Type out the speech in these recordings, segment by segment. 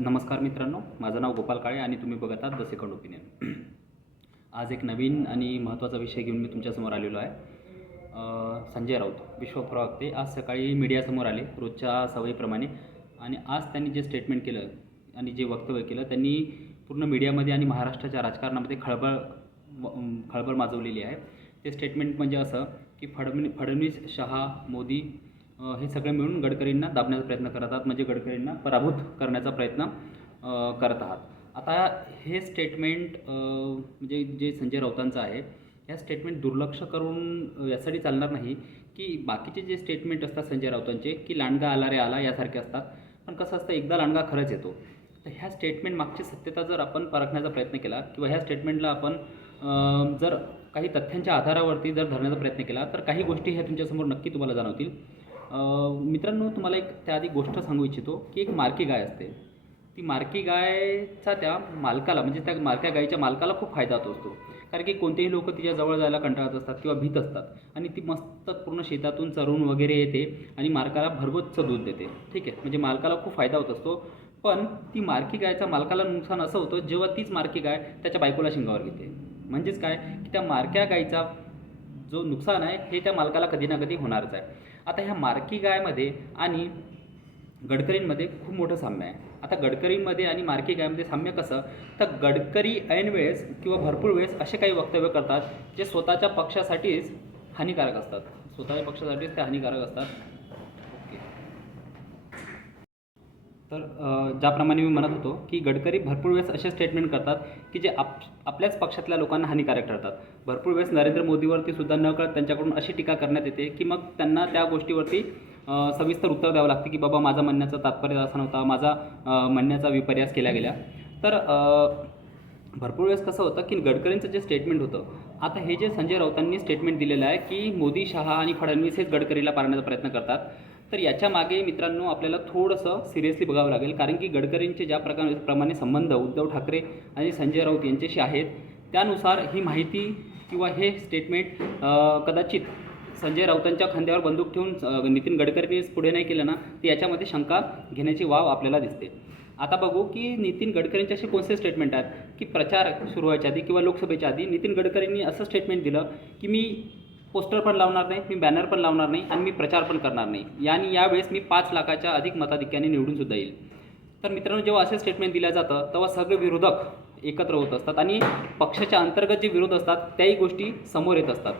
नमस्कार मित्रांनो माझं नाव गोपाल काळे आणि तुम्ही बघत आहात द सेकंड ओपिनियन. आज एक नवीन आणि महत्त्वाचा विषय घेऊन मी तुमच्यासमोर आलेलो आहे. संजय राऊत विश्वप्रवक्ते आज सकाळी मीडियासमोर आले रोजच्या सवयीप्रमाणे. आणि आज त्यांनी जे स्टेटमेंट केलं आणि जे वक्तव्य केलं त्यांनी पूर्ण मीडियामध्ये आणि महाराष्ट्राच्या राजकारणामध्ये खळबळ खळबळ माजवलेली आहे. ते स्टेटमेंट म्हणजे असं की फडणवीस फडणवीस शहा मोदी हे सगळे मिळून गडकरींना दाबण्याचा प्रयत्न करत आहात म्हणजे गडकरींना पराभूत करण्याचा प्रयत्न करत आहात. आता हे स्टेटमेंट म्हणजे जे संजय राऊतांचं आहे ह्या स्टेटमेंट दुर्लक्ष करून यासाठी चालणार नाही की बाकीचे जे स्टेटमेंट असतात संजय राऊतांचे की लांडगा आला रे आला यासारखे असतात पण कसं असतं एकदा लांडगा खरंच येतो. तर ह्या स्टेटमेंट मागची सत्यता जर आपण परखण्याचा प्रयत्न केला किंवा ह्या स्टेटमेंटला आपण जर काही तथ्यांच्या आधारावरती जर धरण्याचा प्रयत्न केला तर काही गोष्टी ह्या तुमच्यासमोर नक्की तुम्हाला जाणवतील. मित्रांनो तुम्हाला एक त्याआधी गोष्ट सांगू इच्छितो की एक मार्की गाय असते. ती मार्की गायचा त्या मालकाला म्हणजे त्या मार्क्या गायीच्या मालकाला खूप फायदा होत असतो. कारण की कोणतेही लोक तिच्या जवळ जायला कंटाळत असतात किंवा भीत असतात आणि ती मस्त पूर्ण शेतातून चरून वगैरे येते आणि मालकाला भरगोतचं दूध देते. ठीक आहे? म्हणजे मालकाला खूप फायदा होत असतो. पण ती मार्की गायचा मालकाला नुकसान असं होतं जेव्हा तीच मार्की गाय त्याच्या बायकोला शिंगावर घेते. म्हणजेच काय? की त्या मारक्या गायीचा जो नुकसान आहे हे त्या मालकाला कधी ना कधी होणारच आहे. आता ह्या मार्की गायमध्ये आणि गडकरींमध्ये खूप मोठं साम्य आहे. आता गडकरींमध्ये आणि मार्की गायमध्ये साम्य कसं? तर गडकरी ऐन वेळेस किंवा भरपूर वेळेस असे काही वक्तव्य करतात जे स्वतःच्या पक्षासाठीच हानिकारक असतात. स्वतःच्या पक्षासाठीच ते हानिकारक असतात. तर ज्याप्रमाणे मी म्हणत होतो की गडकरी भरपूर वेळेस असे स्टेटमेंट करतात की जे आप आपल्याच पक्षातल्या लोकांना हानिकारक ठरतात. भरपूर वेळेस नरेंद्र मोदीवरती सुद्धा न कळत त्यांच्याकडून अशी टीका करण्यात येते की मग त्यांना त्या गोष्टीवरती सविस्तर उत्तर द्यावं लागतं की बाबा माझा म्हणण्याचा तात्पर्य असा नव्हता माझा म्हणण्याचा विपर्यास केला गेला तर भरपूर वेळेस कसं होतं की गडकरींचं जे स्टेटमेंट होतं आता हे जे संजय राऊतांनी स्टेटमेंट दिलेलं आहे की मोदी शहा आणि फडणवीस हेच गडकरीला पाडण्याचा प्रयत्न करतात. तर याच्या मागे मित्रांनो आपल्याला थोडंसं सिरियसली बघावं लागेल कारण की गडकरींचे ज्या प्रकार प्रमाणे संबंध उद्धव ठाकरे आणि संजय राऊत यांच्याशी आहेत त्यानुसार ही माहिती किंवा हे स्टेटमेंट कदाचित संजय राऊतांच्या खांद्यावर बंदूक ठेवून नितीन गडकरींनी पुढे नाही केलं ना तर याच्यामध्ये शंका घेण्याची वाव आपल्याला दिसते. आता बघू की नितीन गडकरींचे असे कोणते स्टेटमेंट आहेत? की प्रचार सुरू व्हायच्या आधी किंवा लोकसभेच्या आधी नितीन गडकरींनी असं स्टेटमेंट दिलं की मी पोस्टर पण लावणार नाही मी बॅनर पण लावणार नाही आणि मी प्रचार पण करणार नाही. आणि यावेळेस मी पाच लाखाच्या अधिक मताधिक्याने निवडून सुद्धा येईल. तर मित्रांनो जेव्हा असे स्टेटमेंट दिलं जातं तेव्हा सगळे विरोधक एकत्र होत असतात आणि पक्षाच्या अंतर्गत जे विरोध असतात त्याही गोष्टी समोर येत असतात.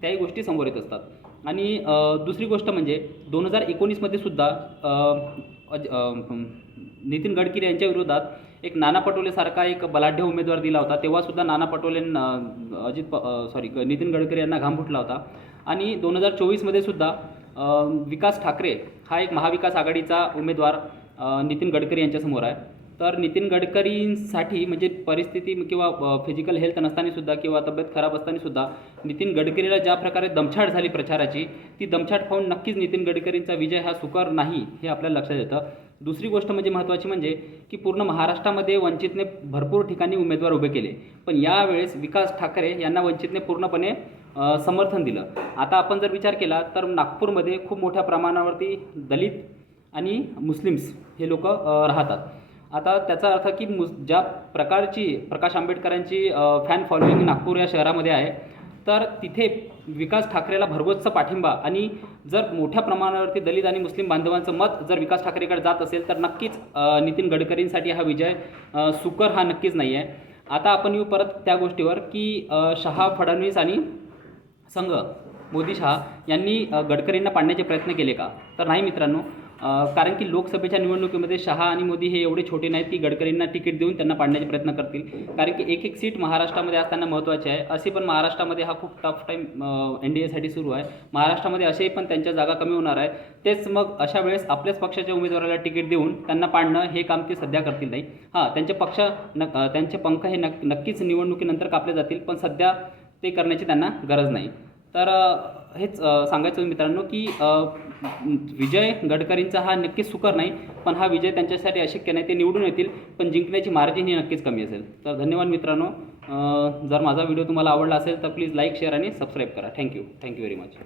त्याही गोष्टी समोर येत असतात. आणि दुसरी गोष्ट म्हणजे दोन हजार एकोणीसमध्ये सुद्धा नितीन गडकरी यांच्या विरोधात एक नाना पटोलेसारखा एक बलाढ्य उमेदवार दिला होता. तेव्हासुद्धा नाना पटोलेंना अजित प सॉरी नितीन गडकरी यांना घाम फुटला होता. आणि दोन हजार चोवीसमध्ये सुद्धा विकास ठाकरे हा एक महाविकास आघाडीचा उमेदवार नितीन गडकरी यांच्यासमोर आहे. तर नितीन गडकरींसाठी म्हणजे परिस्थिती किंवा फिजिकल हेल्थ नसतानासुद्धा किंवा तब्येत खराब असतानासुद्धा नितीन गडकरीला ज्या प्रकारे दमछाट झाली प्रचाराची ती दमछाट पाहून नक्कीच नितीन गडकरींचा विजय हा सुकर नाही हे आपल्याला लक्षात येतं. दुसरी गोष्ट म्हणजे महत्त्वाची म्हणजे की पूर्ण महाराष्ट्रामध्ये वंचितने भरपूर ठिकाणी उमेदवार उभे केले. पण यावेळेस विकास ठाकरे यांना वंचितने पूर्णपणे समर्थन दिलं. आता आपण जर विचार केला तर नागपूरमध्ये खूप मोठ्या प्रमाणावरती दलित आणि मुस्लिम्स हे लोक राहतात. आता त्याचा अर्थ की मुस ज्या प्रकारची प्रकाश आंबेडकरांची फॅन फॉलोईंग नागपूर या शहरामध्ये आहे तर तिथे विकास ठाकरेला भरगोसचा पाठिंबा आणि जर मोठ्या प्रमाणावरती दलित आणि मुस्लिम बांधवांचं मत जर विकास ठाकरेकडे जात असेल तर नक्कीच नितीन गडकरींसाठी हा विजय सुकर हा नक्कीच नाही आहे आता आपण येऊ परत त्या गोष्टीवर की शहा फडणवीस आणि संघ मोदी शहा यांनी गडकरींना पाडण्याचे प्रयत्न केले का? तर नाही मित्रांनो कारण की लोकसभेच्या निवडणुकीमध्ये शहा आणि मोदी हे एवढे छोटे नाहीत की गडकरींना तिकीट देऊन त्यांना पाडण्याचे प्रयत्न करतील. कारण की एक एक सीट महाराष्ट्रामध्ये असताना महत्त्वाची आहे. असे पण महाराष्ट्रामध्ये हा खूप टफ टाईम एन डी एसाठी सुरू आहे. महाराष्ट्रामध्ये असेही पण त्यांच्या जागा कमी होणार आहे. तेच मग अशा वेळेस आपल्याच पक्षाच्या उमेदवाराला तिकीट देऊन त्यांना पाडणं हे काम ते सध्या करतील नाही. हां त्यांचे पक्ष न त्यांचे पंख हे नक् नक्कीच निवडणुकीनंतर कापले जातील पण सध्या ते करण्याची त्यांना गरज नाही. तर हेच सांगायचं मित्रांनो की विजय गडकरींचा हा नक्कीच सुकर नाही पण हा विजय त्यांच्यासाठी अशक्य नाही ते निवडून येतील पण जिंकण्याची मार्जिन ही नक्कीच कमी असेल. तर धन्यवाद मित्रांनो. जर माझा व्हिडिओ तुम्हाला आवडला असेल तर प्लीज लाईक शेअर आणि सबस्क्राईब करा. Thank you thank you very much